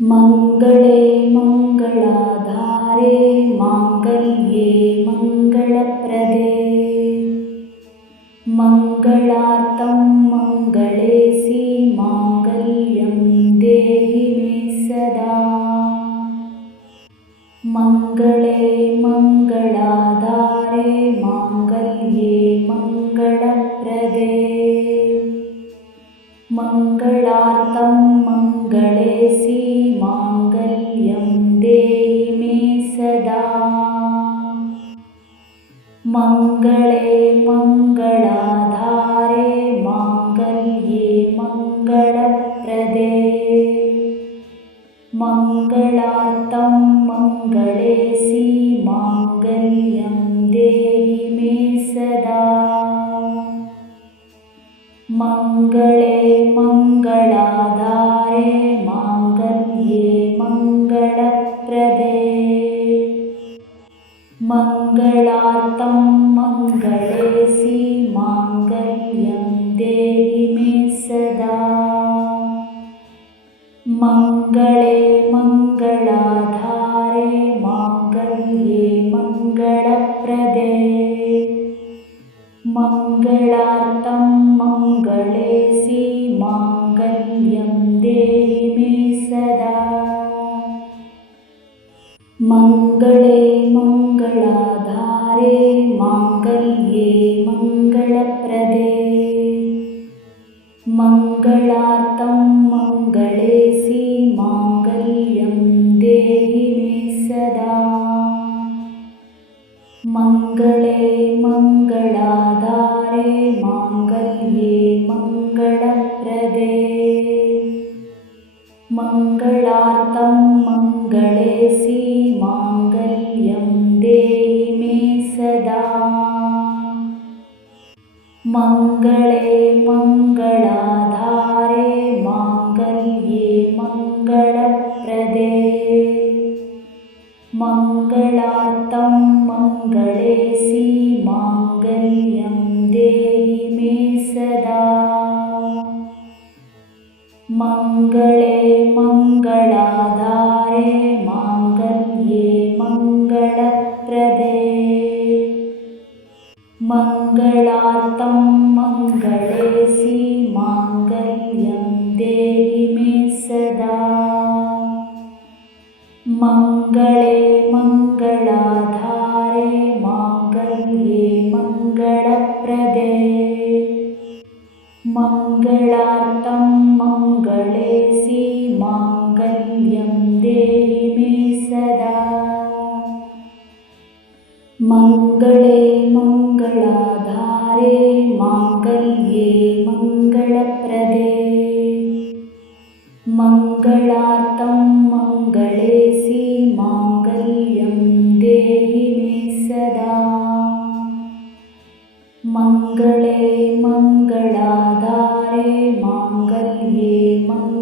मङ्गले मङ्गलाधारे माङ्गल्ये मङ्गलप्रदे। मङ्गले मङ्गलाधारे माङ्गल्ये मङ्गलप्रदे। मङ्गलार्थं मङ्गलेसि माङ्गल्यं देहि मे सदा। मङ्गले मङ्गलाधारे माङ्गल्ये मङ्गलप्रदे। मङ्गला mong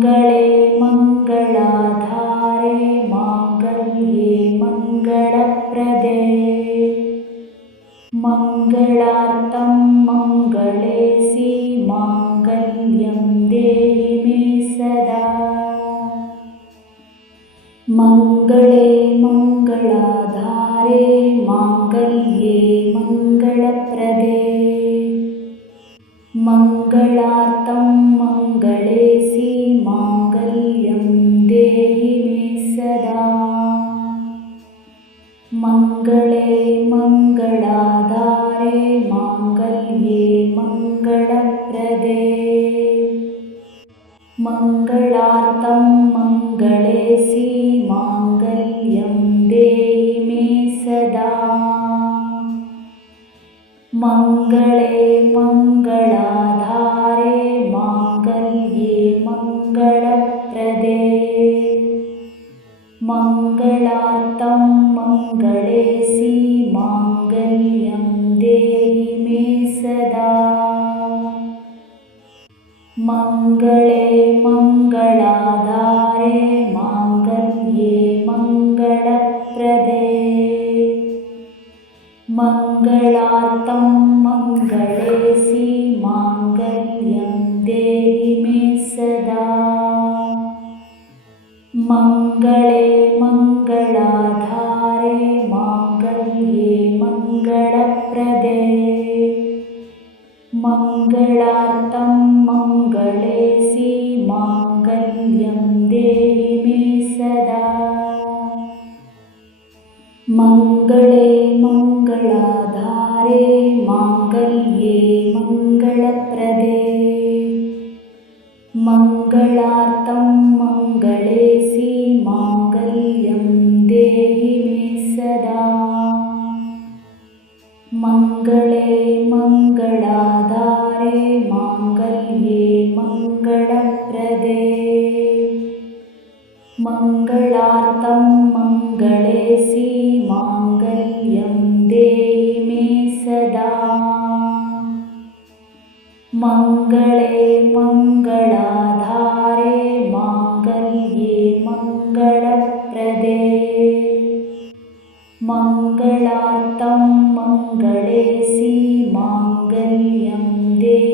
मङ्गले मङ्गलाधारे माङ्गल्ये मङ्गलप्रदे। मङ्गलातं मङ्गलेसि माङ्गल्यं देहि मे सदा। मङ्गले मङ्गलाधारे माङ्गल्ये मङ्गलप्रदे। मङ्गलार्थं mão लां मङ्गले सीमाङ्गल्यं दे।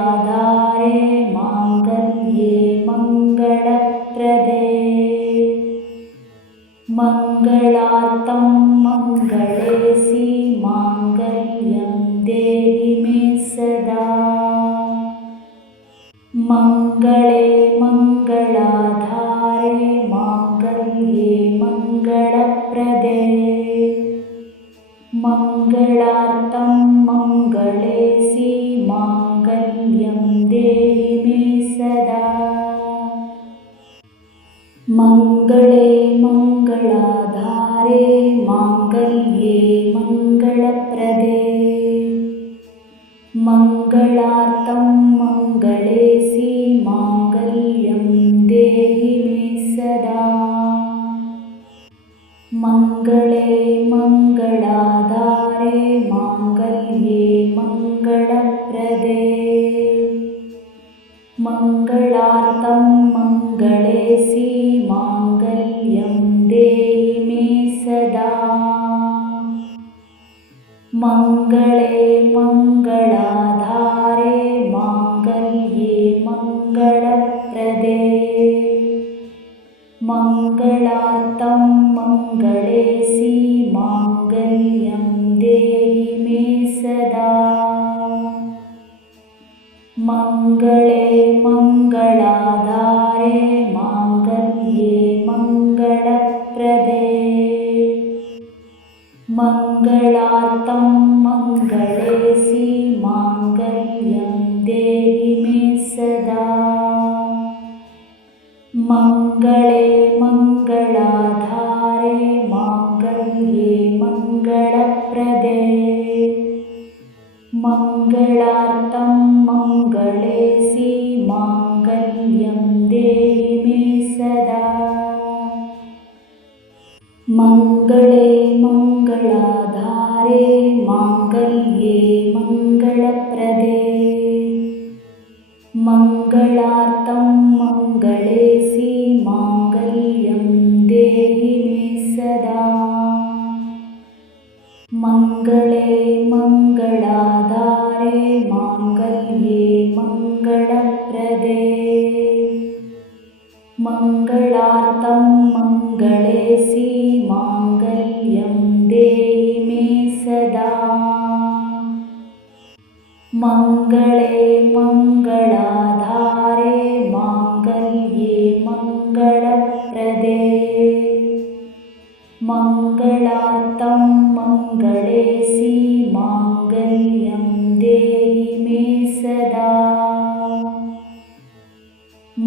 आधारे माङ्गल्ये मङ्गलप्रदे। मङ्गलातं मङ्गळे सि माङ्गलर्यं मे सदा। मङ्गले मङ्गलाधारे माङ्गलर्ये मङ्गलप्रदे। मङ्गलार्थं मङ्गलेसि मा मङ्गले मङ्गलाधारे माङ्गल्ये मङ्गलप्रदे मङ्गलार्थं मङ्गलेसि माङ्गल्यं देहि मे सदा मङ्गले मङ्गलाधारे माङ्गल्ये मङ्गलप्रदे मङ्गल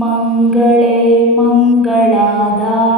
मङ्गले मङ्गलाधारे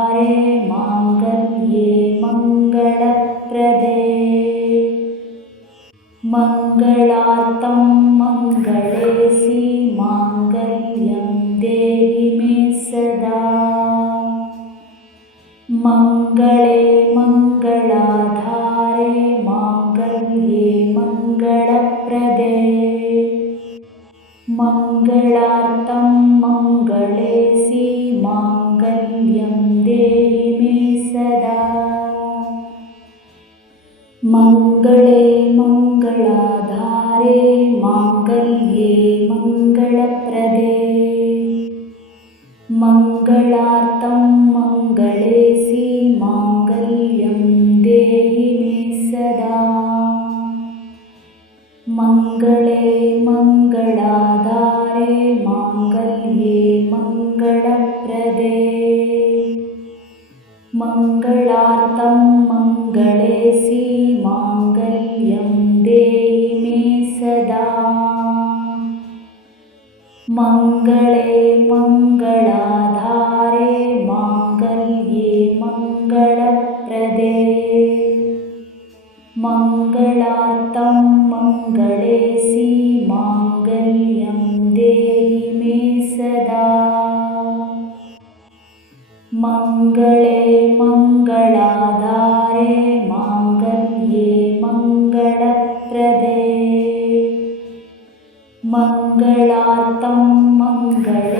मङ्गले